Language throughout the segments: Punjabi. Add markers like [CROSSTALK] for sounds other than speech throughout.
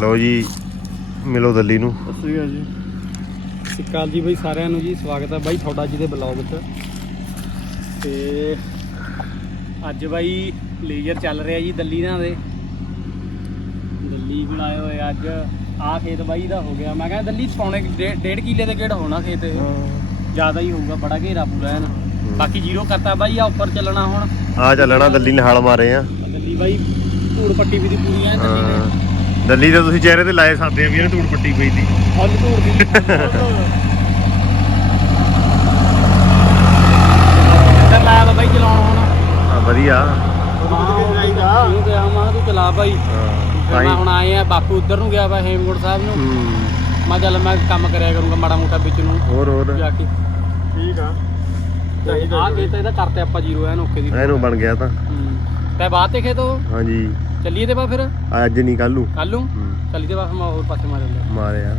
ਲਓ ਜੀ ਮਿਲੋ ਦੱਲੀ ਨੂੰ। ਸਤਿ ਸ੍ਰੀ ਅਕਾਲ ਜੀ। ਸਤਿ ਸ਼੍ਰੀ ਅਕਾਲ ਜੀ ਬਾਈ ਸਾਰਿਆਂ ਨੂੰ ਜੀ ਸਵਾਗਤ ਹੈ ਬਾਈ ਤੁਹਾਡਾ ਜੀ ਦੇ ਬਲੌਗ 'ਚ। ਤੇ ਅੱਜ ਬਾਈ ਲੇਜ਼ਰ ਚੱਲ ਰਿਹਾ ਜੀ ਦੱਲੀ ਨਾਲ ਦੇ। ਦੱਲੀ ਬਣਾਏ ਹੋਏ ਅੱਜ ਆ ਖੇਤ ਬਾਈ ਦਾ ਹੋ ਗਿਆ। ਮੈਂ ਕਹਿੰਦਾ ਦੱਲੀ ਪੌਣੇ ਕੁ ਡੇ- ਡੇਢ ਕਿੱਲੇ ਦੇ ਗੇੜ ਹੋਣਾ ਖੇਤ ਇਹ। ਜ਼ਿਆਦਾ ਹੀ ਹੋਊਗਾ ਬੜਾ ਘੇਰਾ ਪੂਰਾ ਹੈ ਨਾ ਬਾਕੀ ਜ਼ੀਰੋ ਕਰਤਾ ਬਾਈ ਆ ਉੱਪਰ ਚੱਲਣਾ ਹੁਣ। ਆ ਚੱਲਣਾ ਦੱਲੀ ਨੇ ਹਾਲ ਮਾਰੇ ਆ। ਦੱਲੀ ਬਾਈ ਧੂੜ ਪੱਟੀ ਵੀ ਦੀ ਪੂਰੀ ਹੈ ਦੱਲੀ ਨੇ ਹਾਂ। ਦੱਲੀ ਤੇ ਤੁਸੀਂ ਚਿਹਰੇ ਤੇ ਲਾਏ ਸਕਦੇ ਆ ਵੀ ਇਹਨੇ ਧੂੜ ਪੱਟੀ ਪਈ ਸੀ। ਫੁੱਲ ਧੂੜ ਦੀ। ਇੱਧਰ ਲਾਇਆ ਵਾ ਬਾਈ ਚਲਾਉਣ ਹੁਣ। ਆ ਵਧੀਆ। ਇਹਨੂੰ ਕਿਹਾ ਮੈਂ ਤੂੰ ਚਲਾ ਬਾਈ। ਹਾਂ ਤਾਂ ਮੈਂ ਹੁਣ ਆਏ ਆ ਬਾਪੂ ਉੱਧਰ ਨੂੰ ਗਿਆ ਵਾ ਹੇਮਕੋਟ ਸਾਹਿਬ ਨੂੰ। ਹੂੰ। ਮੈਂ ਚੱਲ ਮੈਂ ਕੰਮ ਕਰਿਆ ਕਰੂੰਗਾ ਮਾੜਾ ਮੋਟਾ ਵਿੱਚ ਨੂੰ। ਹੋਰ ਹੋਰ। ਜਾ ਕੇ। ਠੀਕ ਆ। ਆ ਖੇਤ ਇਹਦਾ ਕਰਤੇ ਆਪਾਂ ਜ਼ੀਰੋ ਐਨ ਓਕੇ ਦੀ। ਇਹਨੂੰ ਬਣ ਗਿਆ ਤਾਂ। ਹੂੰ। ਤੇ ਬਾਅਦ ਤੇ? ਖੇਤ ਹਾਂਜੀ। ਚੱਲੀਏ ਤੇ ਬਾ ਫਿਰ? ਅੱਜ ਨਹੀਂ ਕੱਲੂ ਕੱਲ ਨੂੰ? ਚੱਲੀ ਤੇ ਬਾ ਫਿਰ ਮੈਂ ਹੋਰ ਪਾਸੇ ਮਾਰ ਲਿਆ ਮਾਰਿਆ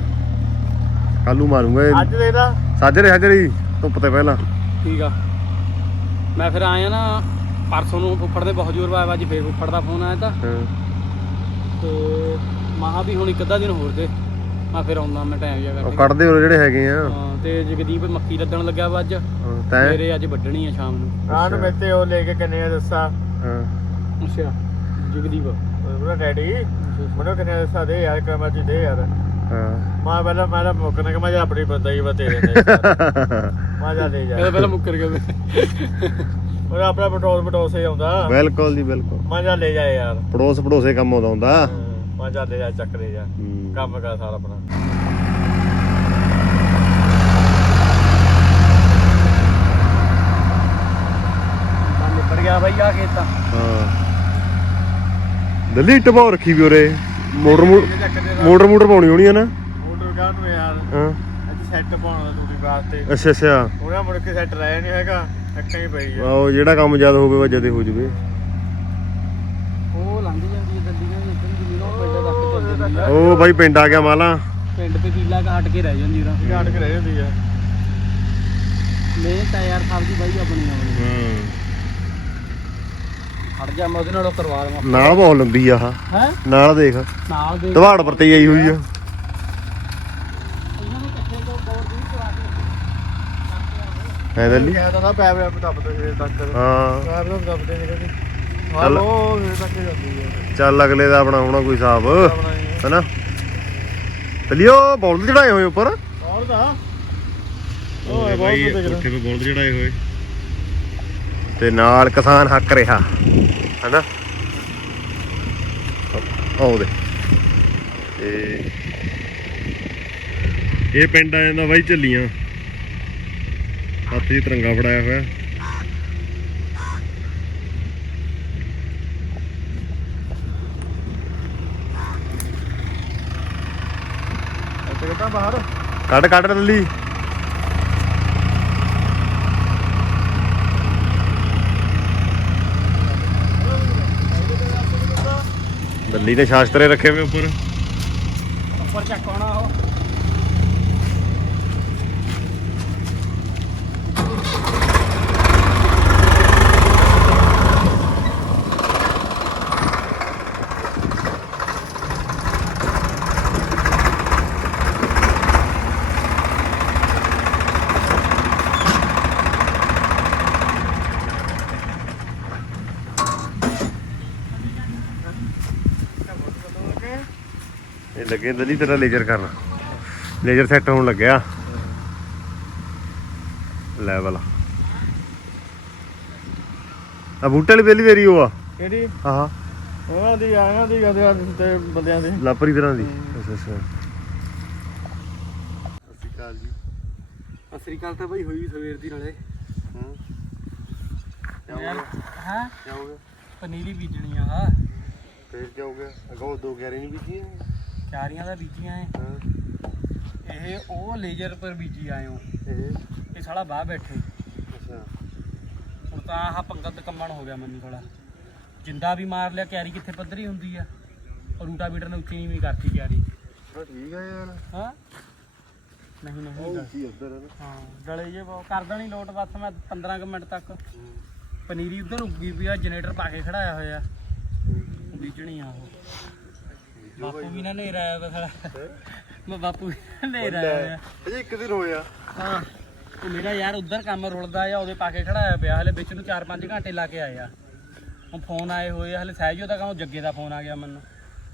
ਕੱਲੂ ਮਾਰੂੰਗਾ ਇਹ। ਅੱਜ ਦੇ ਦਾ? ਸਾਜਰੇ ਸਾਜਰੇ ਧੁੱਪ ਤੇ ਪਹਿਲਾਂ। ਠੀਕ ਆ। ਮੈਂ ਫਿਰ ਆਇਆ ਨਾ ਪਰਸੋਂ ਨੂੰ ਫੁੱਫੜ ਦੇ ਬਹੁਤ ਜ਼ੋਰ ਅੱਜ ਫੇਰ ਫੁੱਫੜ ਦਾ ਫੋਨ ਆਇਆ ਤਾਂ। ਹਾਂ। ਤੇ ਮਹਾ ਵੀ ਹੁਣ ਇੱਕ ਅੱਧਾ ਦਿਨ ਹੋਰ ਦੇ। ਮੈਂ ਫਿਰ ਆਉਂਦਾ ਮੈਂ ਟਾਈਮ ਜਿਹਾ ਉਹ ਕਰਕੇ। ਕੱਢਦੇ ਹੋ ਜਿਹੜੇ ਹੈਗੇ ਆ। ਹਾਂ ਤੇ ਜਗਦੀਪ ਮੱਕੀ ਲੱਦਣ ਲੱਗਿਆ ਵਾ ਅੱਜ। ਹਾਂ, ਤੈਂ? ਮੇਰੇ ਅੱਜ ਵੱਢਣੀ ਆ ਸ਼ਾਮ ਨੂੰ। ਰਾਣ ਮੇਤੇ ਉਹ ਲੈ ਕੇ ਕਿੰਨੇ ਆ ਦੱਸਾ? ਹਾਂ। ਅੱਛਾ। ਜਗਦੀਪ। ਉਹਦਾ ਡੈਡੀ ਮੈਨੂੰ ਕਿੰਨੇ ਆ ਦੱਸਾ ਦੇ ਯਾਰ ਕਮਾ ਚ ਦੇ ਯਾਰ। ਹਾਂ। ਮੈਂ ਪਹਿਲਾਂ ਮੈਂ ਤਾਂ ਮੁੱਕਣਾ ਕਿ ਮੈਂ ਜਾ ਆਪਣੀ ਬੰਦਾ ਹੀ ਬਤੇ ਦਿੰਦੇ [LAUGHS] ਮੈਂ ਜਾ ਲੈ ਜਾ ਪਹਿਲਾਂ ਮੁੱਕਰ ਗਿਆ ਮੈਂ। ਉਹ ਆਪਣਾ ਪਟੋਲ ਪਟੋਸੇ ਆਉਂਦਾ। ਬਿਲਕੁਲ ਜੀ ਬਿਲਕੁਲ। ਮੈਂ ਜਾ ਲੈ ਜਾ ਯਾਰ। ਪੜੋਸ ਪੜੋਸੇ ਕੰਮ ਆਉਂਦਾ ਹੁੰਦਾ। ਹਾਂ, ਮੈਂ ਜਾ ਲੈ ਜਾ ਚੱਕ ਲੈ ਜਾ। ਕੰਮ ਕਰ ਸਾਰਾ ਆਪਣਾ। ਤਾਂ ਨਿਬੜ ਗਿਆ ਬਾਈ ਆ ਤਾਂ ਹਾਂ। ਦਿੱਲੀ ਟਪਾਉ ਰੱਖੀ ਵੀ ਉਰੇ। ਮੋਟਰ ਮੂ- ਮੋਟਰ ਮੋਟਰ ਪਾਉਣੀ ਹੋਣੀ ਆ ਨਾ? ਮੋਟਰ ਕਾਰ ਨੂੰ ਯਾਰ? ਹਾਂ। ਅੱਜ ਸੈੱਟ ਪਾਉਣਾ ਤੂੜੀ ਵਾਸਤੇ। ਅੱਛਾ ਅੱਛਾ। ਉਹਨਾਂ ਮੁੜ ਕੇ ਸੈੱਟ ਰਹਿ ਨਹੀਂ ਹੈਗਾ। ਅੱਖਾਂ ਹੀ ਪਈ ਆ। ਉਹ ਜਿਹੜਾ ਕੰਮ ਜ਼ਿਆਦਾ ਹੋਵੇ ਵਾ ਜਦੇ ਹੋ ਜਵੇ। ਉਹ ਲੰਘ ਜਾਂਦੀ ਹੈ ਦਿੱਲੀ ਨਾਲ ਇੱਧਰ ਜ਼ਮੀਨ ਉਹ ਪਿੰਡ ਤੱਕ ਚੱਲ ਜਾਂਦੀ ਆ। ਉਹ ਬਾਈ ਪਿੰਡ ਆ ਗਿਆ ਮਾਲਾ। ਪਿੰਡ ਤੇ ਕੀਲਾ ਕਾ ਹਟ ਕੇ ਰਹਿ ਜਾਂਦੀ ਉਹਦਾ ਇਹ ਅਟਕ ਰਹਿ ਜਾਂਦੀ ਆ। ਮਿਹਨਤ ਆ ਯਾਰ ਸਬਜ਼ੀ ਬਾਈ ਆਪਣੀ ਆਪਣੀ ਹੂੰ। ਖੜ ਜਾ ਮੈਂ ਉਹਦੇ ਨਾਲੋਂ ਕਰਵਾ ਲਵਾਂ। ਨਾਲ ਬਹੁਤ ਲੰਬੀ ਆ ਆਹ। ਹੈ? ਨਾਲ ਦੇਖ। ਨਾਲ ਦੇ ਦਵਾੜ ਪਰ ਤੇ ਆਈ ਹੋਈ ਆ। ਇਹਨਾਂ ਨੂੰ ਇਕੱਠੇ ਤੋਂ ਬੋਰ ਦੂਰ ਕਰਾ ਕੇ ਹੈ ਦਿੱਲੀ ਕਿਹਾ ਤਾਂ ਨਾ ਪੈਪ ਪੈਪ ਦੱਬਦੇ ਸਵੇਰ ਤੱਕ। ਹਾਂ। ਪੈਪ ਤਾਂ ਦੱਬਦੇ ਨਹੀਂ ਕਦੀ। ਚੱਲ। ਹਾਲੋ ਸਵੇਰ ਤੱਕ ਹੀ ਜਾਂਦੀ ਆ। ਚੱਲ ਅਗਲੇ ਦਾ ਆਪਣਾ ਹੋਣਾ ਕੋਈ ਹਿਸਾਬ। ਆਪਣਾ। ਹੈਨਾ? ਤਲਿਓ ਬੋਲਦ ਚੜਾਏ ਹੋਏ ਉੱਪਰ। ਹੋਰ ਦਾ ਓਏ ਬਹੁਤ ਉੱਥੇ ਬੋਲਦ ਚੜਾਏ ਹੋਏ। ਤੇ ਨਾਲ ਕਿਸਾਨ ਹੱਕ ਰਿਹਾ। ਹੈਨਾ? ਆਹ ਦੇ। ਤੇ ਇਹ ਪਿੰਡ ਆ ਜਾਂਦਾ ਬਾਈ ਝੱਲੀਆਂ। ਹੱਥ 'ਚ ਤਿਰੰਗਾ ਫੜਾਇਆ ਹੋਇਆ। ਕੱਢ ਕੱਢ ਲੱਲੀ ਲੱਲੀ ਨੇ ਸ਼ਾਸਤਰੇ ਰੱਖੇ ਹੋਏ ਉੱਪਰ। ਉੱਪਰ ਚੱਕ ਆਉਣਾ ਉਹ। ਲੱਗੇ ਦਲੀ ਤੇਰਾ ਲੇਜ਼ਰ ਕਰਨ। ਲੇਜ਼ਰ ਸੈੱਟ ਹੋਣ ਲੱਗਿਆ। ਲੈਵਲ ਆ ਬੂਟੇ ਵਾਲੀ ਪਹਿਲੀ ਵਾਰੀ ਉਹ ਆ। ਕਿਹੜੀ? ਆਹ। ਉਹਨਾਂ ਦੀ ਆਇਆਂ ਦੀ ਗਦਿਆਂ ਦੀ ਤੇ ਬੰਦਿਆਂ ਦੀ। ਲਾਪਰੀ ਤਰ੍ਹਾਂ ਦੀ। ਅੱਛਾ ਅੱਛਾ। ਸਤਿ ਸ਼੍ਰੀ ਅਕਾਲ ਜੀ। ਸਤਿ ਸ੍ਰੀ ਅਕਾਲ ਤਾਂ ਬਾਈ ਹੋਈ ਵੀ ਸਵੇਰ ਦੀ ਨਾਲੇ। ਹੂੰ। ਹੈ ਜਾਓਗੇ ਪਨੀਰੀ ਬੀਜਣੀ ਆ। ਫੇਰ ਜਾਓਗੇ ਅਗਾਉ ਦੋ ਗਿਆਰੇ ਨਹੀਂ ਬੀਜੀਆਂ। ਚਾਰੀਆਂ ਦਾ ਬੀਜੀਆਂ ਐ। ਹਾਂ। ਇਹ ਉਹ ਲੇਜ਼ਰ ਪਰ ਬੀਜੀ ਆਏ ਹੋ। ਇਹ? ਸਾਲਾ ਬਾਹ ਬੈਠੇ। ਅੱਛਾ। ਹੁਣ ਤਾਂ ਆਹ ਪੰਗਾ ਤੇ ਕੰਮਣ ਹੋ ਗਿਆ ਮੈਨੂੰ ਥੋੜਾ ਜਿੰਦਾ ਵੀ ਮਾਰ ਲਿਆ ਕਿਆਰੀ ਕਿੱਥੇ ਪੱਧਰੀ ਹੁੰਦੀ ਆ। ਰੂਟਾ ਬੀਟਰ ਨੇ ਉੱਚੀ ਨੀਵੀਂ ਕਰਤੀ ਕਿਆਰੀ ਠੀਕ ਆ ਯਾਰ। ਹਾਂ? ਨਹੀਂ ਨਹੀਂ। ਉੱਚੀ ਉੱਧਰ। ਹੈ ਡਲੇ ਜੇ ਬਹੁਤ। ਕਰ ਦੇਣੀ ਲੋਟ ਬਸ ਮੈਂ 15 ਕੁ ਮਿੰਟ ਤੱਕ। ਪਨੀਰੀ ਉਧਰ ਉੱਗੀ ਵੀ ਆ ਜਨਰੇਟਰ ਪਾ ਕੇ ਖੜਾਇਆ ਹੋਇਆ। ਬੀਜਣੀ ਆ ਉਹ। ਬਾਪੂ ਵੀ ਨਾ ਨੇਰਾ ਆਇਆ ਵਾ ਸਾਲਾ। ਮੈਂ ਬਾਪੂ ਨੇਰਾ ਆਇਆ ਅਜੇ ਇੱਕ ਦਿਨ ਹੋਇਆ। ਹਾਂ। ਉਹ ਮੇਰਾ ਯਾਰ ਉਧਰ ਕੰਮ ਰੁਲਦਾ ਆ ਉਹਦੇ ਪਾ ਕੇ ਖੜਾਇਆ ਪਿਆ। ਹਲੇ ਵਿੱਚ ਨੂੰ 4-5 ਘੰਟੇ ਲਾ ਕੇ ਆਏ ਆ ਹੁਣ ਫੋਨ ਆਏ ਹੋਏ ਹਲੇ ਸਹਿਜੋ ਦਾ ਕੰਮ ਜੱਗੇ ਦਾ ਫੋਨ ਆ ਗਿਆ ਮੈਨੂੰ।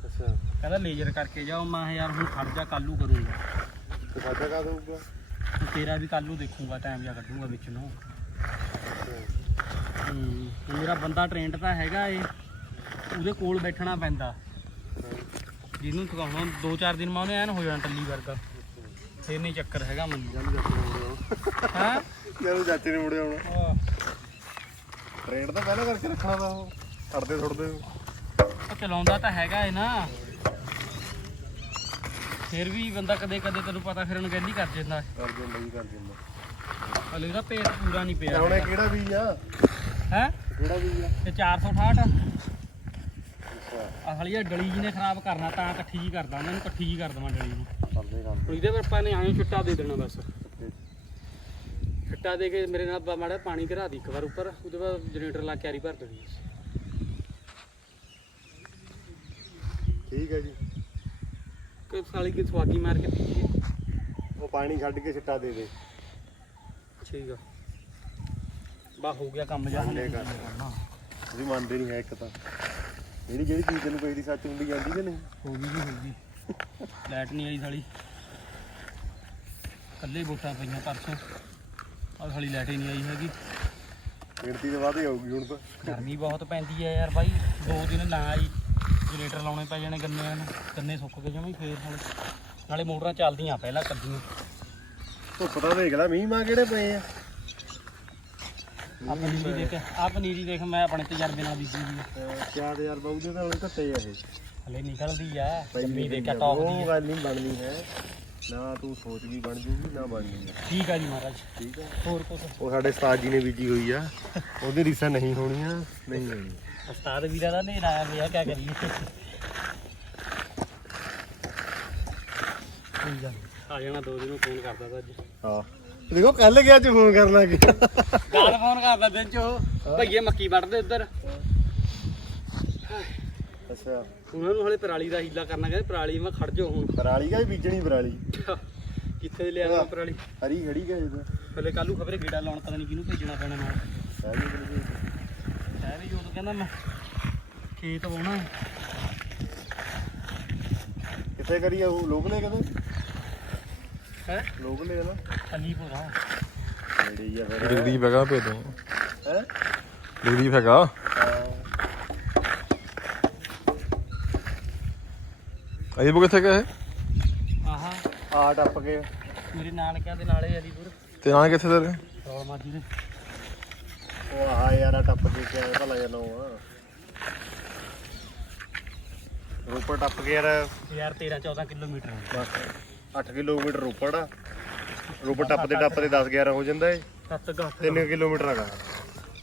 ਅੱਛਾ। ਕਹਿੰਦਾ ਲੇਜ਼ਰ ਕਰਕੇ ਜਾਓ। ਮੈਂ ਯਾਰ ਹੁਣ ਖੜ ਜਾ ਕੱਲੂ ਕਰੂੰਗਾ। ਤੇ ਸਾਡਾ ਕਾ ਦਊਗਾ ਤੇਰਾ ਵੀ ਕੱਲੂ ਦੇਖੂੰਗਾ ਟਾਈਮ ਜਾ ਕੱਢੂੰਗਾ ਵਿੱਚ ਨੂੰ। ਮੇਰਾ ਬੰਦਾ ਟ੍ਰੇਨਡ ਤਾਂ ਹੈਗਾ ਏ। ਉਹਦੇ ਕੋਲ ਬੈਠਣਾ ਪੈਂਦਾ। ਜਿਹਨੂੰ ਥਕਾਉਣਾ ਦੋ ਚਾਰ ਦਿਨ ਮੈਂ ਉਹਨੇ ਐਨ ਹੋ ਜਾਣਾ ਟੱਲੀ ਵਰਗਾ। ਫੇਰ ਨਹੀਂ ਚੱਕਰ ਹੈਗਾ ਮੈਨੂੰ। ਹਾਂ? ਜਦੋਂ ਚਾਚੇ ਨੇ ਮੁੜਿਆ ਆਉਣਾ। ਟ੍ਰੇਡ ਤਾਂ ਪਹਿਲਾਂ ਕਰਕੇ ਰੱਖਣਾ ਦਾ ਉਹ। ਛੱਡਦੇ ਛੁੱਟਦੇ ਉਹ। ਚਲਾਉਂਦਾ ਤਾਂ ਹੈਗਾ ਏ ਨਾ। ਫਿਰ ਵੀ ਬੰਦਾ ਕਦੇ ਕਦੇ ਤੈਨੂੰ ਪਤਾ ਫਿਰ ਉਹਨੂੰ ਕਹਿੰਦੀ ਕਰ ਜਾਂਦਾ ਕਰ ਦਿੰਦਾ ਜੀ ਕਰ ਦਿੰਦਾ। ਹਲੇ ਉਹਦਾ ਪੇਟ ਪੂਰਾ ਨਹੀਂ ਪਿਆ ਹੁਣ ਇਹ ਕਿਹੜਾ ਬੀਜ ਆ? ਹੈ? ਕਿਹੜਾ ਬੀਜ ਆ? ਤੇ 468 ਅੱਛਾ ਅਸਲੀ ਇਹ ਡਲੀ ਜੀ ਨੇ ਖਰਾਬ ਕਰਨਾ ਤਾਂ ਇਕੱਠੀ ਜੀ ਕਰਦਾ ਉਹਨਾਂ ਨੂੰ ਇਕੱਠੀ ਜੀ ਕਰ ਦਵਾਂ ਡਲੀ ਨੂੰ। ਕਰਦੇ ਕੰਮ। ਹੁਣ ਇਹਦੇ ਪਰ ਆਪਾਂ ਨੇ ਛਿੱਟਾ ਦੇ ਦੇਣਾ ਬਸ। ਛਿੱਟਾ ਦੇ ਕੇ ਮੇਰੇ ਨਾਲ ਮਾੜਾ ਪਾਣੀ ਘਰਾ ਦੀ ਇੱਕ ਵਾਰ ਉੱਪਰ ਉਹਦੇ ਬਾਅਦ ਜਨਰੇਟਰ ਲਾ ਕੇ ਆਰੀ ਭਰ ਦੇਣੀ ਠੀਕ ਹੈ ਜੀ। ਕਿ ਸਾਲੀ ਕੀ ਸਵਾਗੀ ਮਾਰ ਕੇ ਪੀਜੀ ਉਹ ਪਾਣੀ ਛੱਡ ਕੇ ਛਿੱਟਾ ਦੇ ਦੇ। ਠੀਕ ਆ। ਬਾ ਹੋ ਗਿਆ ਕੰਮ ਜਾ ਹਲੇ ਕਰ। ਤੁਸੀਂ ਮੰਨਦੇ ਨਹੀਂ ਹੈ ਇੱਕ ਤਾਂ। ਜਿਹੜੀ ਜਿਹੜੀ ਚੀਜ਼ ਤੈਨੂੰ ਕਹੀ ਦੀ ਸੱਚ ਹੁੰਦੀ ਜਾਂਦੀ ਕਿ ਨਹੀਂ? ਹੋ ਗਈ ਜੀ ਹੋ ਗਈ। ਲਾਈਟ ਨਹੀਂ ਆਈ ਸਾਲੀ। ਕੱਲੇ ਵੋਟਾਂ ਪਈਆਂ ਪਰਸੋਂ। ਆ ਸਾਲੀ ਲਾਈਟ ਹੀ ਨਹੀਂ ਆਈ ਹੈਗੀ। ਗਿਣਤੀ ਦੇ ਬਾਅਦ ਹੀ ਆਊਗੀ ਹੁਣ ਤਾਂ। ਗਰਮੀ ਬਹੁਤ ਪੈਂਦੀ ਹੈ ਯਾਰ ਬਾਈ। ਦੋ ਦਿਨ ਨਾ ਆਈ। ਜਨਰੇਟਰ ਲਾਉਣੇ ਪੈ ਜਾਣੇ ਗੰਨਿਆਂ ਨੂੰ। ਗੰਨੇ ਸੁੱਕ ਕੇ ਜਮੀ ਫੇਰ ਨਾਲੇ। ਨਾਲੇ ਮੋਟਰਾਂ ਚੱਲਦੀਆਂ ਪਹਿਲਾਂ ਕੱਢੀਆਂ। ਧੁੱਪ ਤਾਂ ਦੇਖ ਲੈ ਮੀਂਹ ਮਾ ਕਿਹੜੇ ਪਏ ਆ? ਆ ਪਨੀਰੀ ਦੇਖ ਆ ਪਨੀਰੀ ਦੇਖ ਮੈਂ ਆਪਣੇ ਤਜਰਬੇ ਨਾਲ ਬੀਜੀ ਦੀ ਚਾਰ ਹਜ਼ਾਰ ਬਾਉਦੇ ਤਾਂ ਉਹਨੇ ਘੱਟੇ ਆ ਇਹ। ਹਲੇ ਨਿਕਲਦੀ ਆ ਜੰਮੀ ਵੀ ਦੇਖਿਆ ਆ। ਟੌਪ ਉਹ ਦੀ ਆ। ਗੱਲ ਨਹੀਂ ਬਣਨੀ ਹੈ। ਨਾ ਤੂੰ ਸੋਚ ਵੀ ਬਣ ਜੂਗੀ ਨਾ ਬਣ ਜੂਗੀ। ਠੀਕ ਆ ਜੀ ਮਹਾਰਾਜ। ਠੀਕ ਹੈ ਹੋਰ ਕੁਝ ਉਹ ਸਾਡੇ ਉਸਤਾਦ ਜੀ ਨੇ ਬੀਜੀ ਹੋਈ ਆ। ਉਹਦੀ ਰੀਸਾਂ ਨਹੀਂ ਹੋਣੀਆਂ ਨਹੀਂ ਹੋਣੀ ਉਸਤਾਦ ਵੀਰਾ ਦਾ ਨੇਰਾ ਆਇਆ ਪਿਆ ਕਿਆ ਕਰੀਏ? ਕੋਈ ਗੱਲ ਨੀ। ਆ ਜਾਣਾ ਦੋ ਦਿਨ ਫੋਨ ਕਰਦਾ ਤਾ ਅੱਜ। ਹਾਂ। ਦੇਖੋ ਕੱਲ ਗਿਆ ਅੱਜ ਫੋਨ ਕਰਨ ਲੱਗ ਗਿਆ ਗੱਲ ਫੋਨ ਕਰਦਾ ਦਿਨ ਚ ਉਹ। ਭਈਏ ਮੱਕੀ ਵੱਢਦੇ ਉੱਧਰ। ਅੱਛਾ। ਉਹਨਾਂ ਨੂੰ ਹਲੇ ਪਰਾਲੀ ਦਾ ਹੀਲਾ ਕਰਨਾ ਕਹਿੰਦੇ ਪਰਾਲੀ ਮੈਂ ਖੜ ਜਾਓ ਹੁਣ। ਪਰਾਲੀ ਕਾ ਹੀ ਬੀਜਣੀ ਪਰਾਲੀ। ਕਿੱਥੇ ਲਿਆ ਪਰਾਲੀ? ਹਰੀ ਖੜੀ ਗਏ ਜਦੋਂ ਹਲੇ ਕੱਲੂ ਖਬਰੇ ਗੇੜਾ ਲਾਉਣ ਪਤਾ ਨਹੀਂ ਕਿਹਨੂੰ ਭੇਜਣਾ ਪੈਣਾ ਨਾਲ। ਸਾਰੀ ਕਹਿ ਵੀ ਉਦੋਂ ਕਹਿੰਦਾ ਮੈਂ ਖੇਤ ਵਾਉਣਾ। ਕਿੱਥੇ ਕਰੀ ਆ ਉਹ? ਲੋਕ ਨੇ ਕਦੇ? ਹੈ? ਲੋਕ ਨੇ ਨਾ ਅਲੀਪੁਰਾ ਨੇੜੇ ਹੀ ਆ ਫਿਰ। ਜਗਦੀਪ ਹੈਗਾ ਭੇਜ ਦੋ ਹੈ? ਜਗਦੀਪ ਹੈਗਾ? ਅਜੇ ਬੋ ਕਿੱਥੇ ਗਏ ਆਹਾ ਆ ਟੱਪ ਕੇ ਮੇਰੇ ਨਾਨਕਿਆਂ ਦੇ ਨਾਲੇ ਅਲੀਪੁਰ ਤੇ ਨਾਲ ਕਿੱਥੇ ਤੇਰੇ? ਰੌਲ ਮਾਜੀ ਦੇ ਉਹ ਆ ਯਾਰ ਆ ਟੱਪ ਕੇ ਕਿਆ ਭਲਾ ਉਹ ਆ। ਰੋਪੜ ਟੱਪ ਕੇ ਯਾਰ। ਯਾਰ 13 14 ਕਿਲੋਮੀਟਰ ਬਸ। 8 ਕਿਲੋਮੀਟਰ ਰੋਪੜ ਆ। ਰੋਪੜ ਟੱਪਦੇ ਟੱਪਦੇ 10 11 ਹੋ ਜਾਂਦਾ ਏ। ਤੱਤ ਗੱਠ 3 ਕਿਲੋਮੀਟਰ ਹੈਗਾ।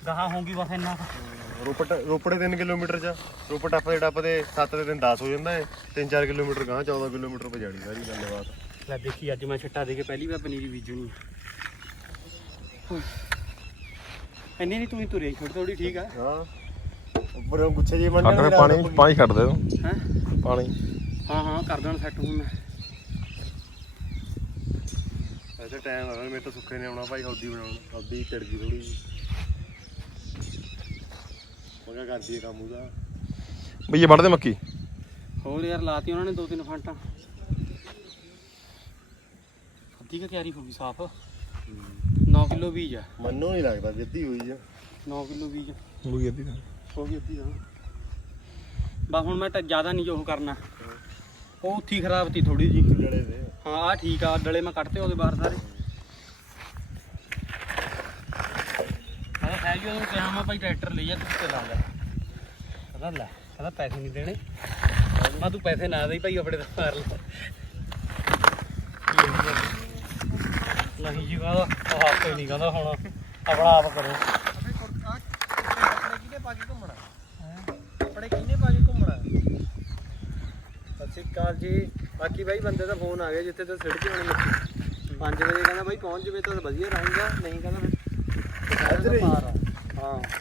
ਗਾਹਾਂ ਹੋਊਗੀ ਬਸ ਇੰਨਾ ਕੁ। ਰੋਪੜ ਰੋਪੜੇ 3 ਕਿਲੋਮੀਟਰ ਚ ਰੋਪੜ ਟੱਪਦੇ ਟੱਪਦੇ 7 ਦੇ ਦਿਨ 10 ਹੋ ਜਾਂਦਾ ਏ। 3-4 ਕਿਲੋਮੀਟਰ ਗਾਂ 14 ਕਿਲੋਮੀਟਰ ਪਜਾੜੀ ਸਾਰੀ ਗੱਲਬਾਤ। ਲੈ ਦੇਖੀ ਅੱਜ ਮੈਂ ਛੱਟਾ ਦੇ ਕੇ ਪਹਿਲੀ ਵਾਰ ਪਨੀਰੀ ਬੀਜਣੀ ਆ। ਇੰਨੀ ਨਹੀਂ ਤੂੰ ਹੀ ਤੁਰੇ ਛੋਟੀ ਥੋੜੀ ਠੀਕ ਆ। ਹਾਂ। ਉੱਪਰੋਂ ਗੁੱਛੇ ਜੇ ਛੱਡ ਜਾਂਦੇ ਕੇ ਪਾਣੀ ਪਾਣੀ ਛੱਡ ਦੇ ਤੂੰ। ਹੈ? ਪਾਣੀ। ਹਾਂ ਹਾਂ ਕਰ ਦੇਣਾ ਸੈੱਟ ਹੁਣ ਮੈਂ। ਐਸੇ ਟਾਈਮ ਆ ਮੇਰੇ ਤਾਂ ਸੁੱਕੇ ਨੇ ਆਉਣਾ ਭਾਈ ਹੌਦੀ ਬਣਾਉਣ ਹੌਦੀ ਚੜ ਗਈ ਥੋੜੀ ਜੀ ਮਗਾ ਕਰਦੀ ਹੈ ਕੰਮ ਉਹਦਾ। ਬਈ ਇਹ ਵੱਢਦੇ ਮੱਕੀ? ਹੋਰ ਯਾਰ ਲਾਤੀ ਉਹਨਾਂ ਨੇ ਦੋ ਤਿੰਨ ਫਾਂਟਾਂ। ਅੱਧੀ ਕੁ ਕਿਆਰੀ ਹੋ ਗਈ ਸਾਫ਼। 9 ਕਿਲੋ ਬੀਜ ਆ। ਮੰਨੋ ਨਹੀਂ ਲੱਗਦਾ ਵਿੱਧੀ ਹੋਈ ਆ। 9 ਕਿਲੋ ਬੀਜ। ਮੁਗੀ ਅੱਧੀ ਤਾਂ। ਹੋ ਗਈ ਅੱਧੀ ਹਾਂ ਬਸ ਹੁਣ ਮੈਂ ਤਾਂ ਜ਼ਿਆਦਾ ਨਹੀਂ ਉਹ ਕਰਨਾ। ਉਹ ਉੱਥੀ ਖਰਾਬ ਤੀ ਥੋੜੀ ਜੀ ਡਲੇ ਦੇ। ਹਾਂ ਆ ਠੀਕ ਆ ਡਲੇ ਮੈਂ ਕੱਢਤੇ ਉਹਦੇ ਬਾਹਰ ਸਾਰੇ। ਹਾਂ ਹੈ ਜੀ ਉਹਨੂੰ ਕਿਹਾ ਮੈਂ ਭਾਈ ਟਰੈਕਟਰ ਲਈ ਜਾ ਤੂੰ ਤੇ ਲਾ। ਲੈ ਕਹਿੰਦਾ ਲੈ ਕਹਿੰਦਾ ਪੈਸੇ ਨਹੀਂ ਦੇਣੇ। ਮੈਂ ਤੂੰ ਪੈਸੇ ਨਾ ਦੇਈ ਭਾਈ ਆਪਣੇ ਦਾ ਮਾਰ ਲੈ। ਨਹੀਂ ਜੀ ਕਹਿੰਦਾ ਉਹ ਆਪੇ ਨਹੀਂ ਕਹਿੰਦਾ ਹੁਣ ਆਪਣਾ ਆਪ ਕਰੋ। ਕੱਪੜੇ ਕਿਹਨੇ ਪਾ ਕੇ ਘੁੰਮਣਾ ਕੱਪੜੇ ਕਿਹਨੇ ਪਾ ਕੇ ਘੁੰਮਣਾ? ਸਤਿ ਸ਼੍ਰੀ ਅਕਾਲ ਜੀ। ਬਾਕੀ ਬਾਈ ਬੰਦੇ ਦਾ ਫੋਨ ਆ ਗਿਆ ਜਿੱਥੇ ਤੇ ਸਿੱਟ ਕੇ ਆਉਣੀ ਮੱਕੀ 5 ਵਜੇ ਕਹਿੰਦਾ ਬਾਈ ਪਹੁੰਚ ਜਵੇ ਤਾਂ ਵਧੀਆ ਰਹੂਗਾ ਨਹੀਂ ਕਹਿੰਦਾ ਫਿਰ ਇੱਧਰ ਹੀ?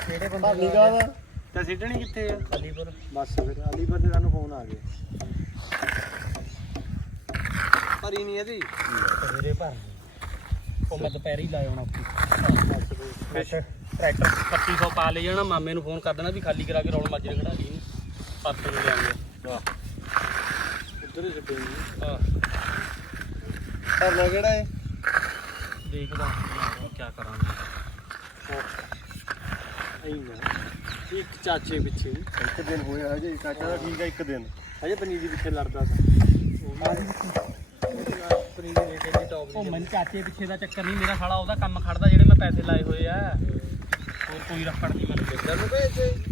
ਕਿਹੜੇ ਬੰਦੇ ਭਾਲੀ ਦਾ? ਤੇ ਸਿੱਟਣੀ ਕਿੱਥੇ ਆ? ਅਲੀਪੁਰ। ਬਸ ਫਿਰ ਅਲੀਪੁਰ ਤੇ ਸਾਨੂੰ ਫੋਨ ਆ ਗਿਆ। ਭਰੀ ਨਹੀਂ ਇਹਦੀ। ਸਵੇਰੇ ਭਰ ਉਹ ਮੈਂ ਦੁਪਹਿਰੇ ਹੀ ਲਾਇਆ ਹੋਣਾ ਟਰੈਕਟਰ 2500 ਪਾ ਲੈ ਜਾਣਾ ਮਾਮੇ ਨੂੰ ਫੋਨ ਕਰ ਦੇਣਾ ਵੀ ਖਾਲੀ ਕਰਾ ਕੇ ਰੌਣ ਮਾਜਰੇ ਖੜਾ ਲਈ ਨੂੰ ਲਿਆਂਗੇ ਉੱਧਰ ਹੀ ਛੱਡੇ ਹਾਂ ਭਰਨਾ ਕਿਹੜਾ ਹੈ ਦੇਖਦਾ ਕੀ ਕਰਾਂਗੇ ਐਂ ਇੱਕ ਚਾਚੇ ਪਿੱਛੇ ਇੱਕ ਦਿਨ ਹੋਇਆ ਹਜੇ ਚਾਚਾ ਦਾ ਠੀਕ ਆ ਇੱਕ ਦਿਨ। ਹਜੇ ਪਨੀਰੀ ਪਿੱਛੇ ਲੜਦਾ ਸੀ ਪਨੀਰੀ ਦੇ ਕੇ ਟੌਪ ਉਹ ਮੈਨੂੰ ਚਾਚੇ ਪਿੱਛੇ ਦਾ ਚੱਕਰ ਨਹੀਂ ਮੇਰਾ ਸਾਲਾ ਉਹਦਾ ਕੰਮ ਖੜਦਾ ਜਿਹੜੇ ਮੈਂ ਪੈਸੇ ਲਾਏ ਹੋਏ ਆ। ਹੋਰ ਕੋਈ ਰੱਖੜ ਨਹੀਂ ਮੈਨੂੰ। ਮਿਲਦਾ ਨੂੰ ਭੇਜ ਦੇ।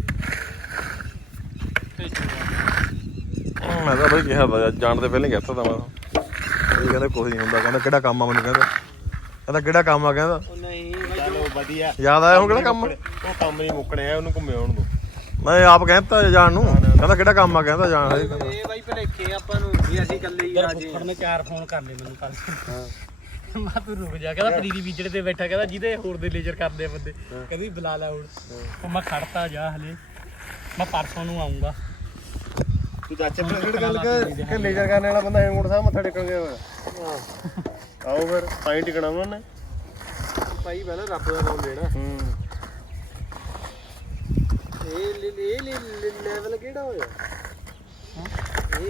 ਮੈਂ ਤਾਂ ਬਈ ਕਿਹਾ ਵਾ ਜਾਣ ਦੇ ਪਹਿਲਾਂ ਹੀ ਕਹਿਤਾ ਤਾਂ ਮੈਂ। ਇਹ ਕਹਿੰਦਾ ਕੁਝ ਨਹੀਂ ਹੁੰਦਾ ਕਹਿੰਦਾ ਕਿਹੜਾ ਕੰਮ ਆ ਮੈਨੂੰ ਕਹਿੰਦਾ। ਕਹਿੰਦਾ ਕਿਹੜਾ ਕੰਮ ਆ ਕਹਿੰਦਾ। ਨਹੀਂ ਬਾਈ ਚਲੋ ਵਧੀਆ। ਯਾਦ ਆਇਆ ਹੁਣ ਕਿਹੜਾ ਕੰਮ? ਉਹ ਕੰਮ ਨਹੀਂ ਮੁੱਕਣੇ ਆ ਉਹਨੂੰ ਘੁੰਮੇ ਆਉਣ ਦੋ। ਮੈਂ ਆਪ ਕਹਿੰਦਾ ਜਾਣ ਨੂੰ। ਕਹਿੰਦਾ ਕਿਹੜਾ ਕੰਮ ਆ ਕਹਿੰਦਾ ਜਾਣ ਹਜੇ ਕਹਿੰਦਾ। ਇਹ ਬਾਈ ਭਲੇਖੇ ਆਪਾਂ ਨੂੰ ਵੀ ਅਸੀਂ ਇਕੱਲੇ ਹੀ ਯਾਰ ਰਾਜੇ ਫੁੱਫੜ ਨੇ ਚਾਰ ਫੋਨ ਕਰ ਲਏ ਮੈਨੂੰ ਕੱਲ ਮੈਂ ਤੂੰ ਰੁਕ ਜਾ ਕਹਿੰਦਾ ਪਨੀਰੀ ਬੀਜੜੇ ਤੇ ਬੈਠਾ ਕਹਿੰਦਾ ਜਿਹਦੇ ਹੋਰ ਦੇ ਲੇਜ਼ਰ ਕਰਦੇ ਆ ਬੰਦੇ। ਕਹਿੰਦੀ ਬੁਲਾ ਲੈ ਹੁਣ। ਉਹ ਮੈਂ ਖੜਤਾ ਜਾ ਹਲੇ। ਮੈਂ ਪਰਸੋਂ ਨੂੰ ਆਉਂਗਾ ਤੂੰ ਚਾਚੇ ਪ੍ਰੈਜ਼ੀਡੈਂਟ ਗੱਲ ਕਰ? ਕਿ ਲੇਜ਼ਰ ਕਰਨ ਵਾਲਾ ਬੰਦਾ ਹੈਮਕੋਟ ਸਾਹਿਬ ਮੱਥਾ ਟੇਕਣ ਗਿਆ ਹੋਇਆ ਆਓ ਫਿਰ ਸਾਈਂ ਟਿਕਣਾ ਉਹਨਾਂ। ਨੇ ਭਾਈ ਪਹਿਲਾਂ ਰੱਬ ਦਾ ਨਾਮ ਲੈਣਾ। ਹੂੰ। ਇਹ ਲੇ- ਇਹ ਲੈਵਲ ਕਿਹੜਾ ਹੋਇਆ?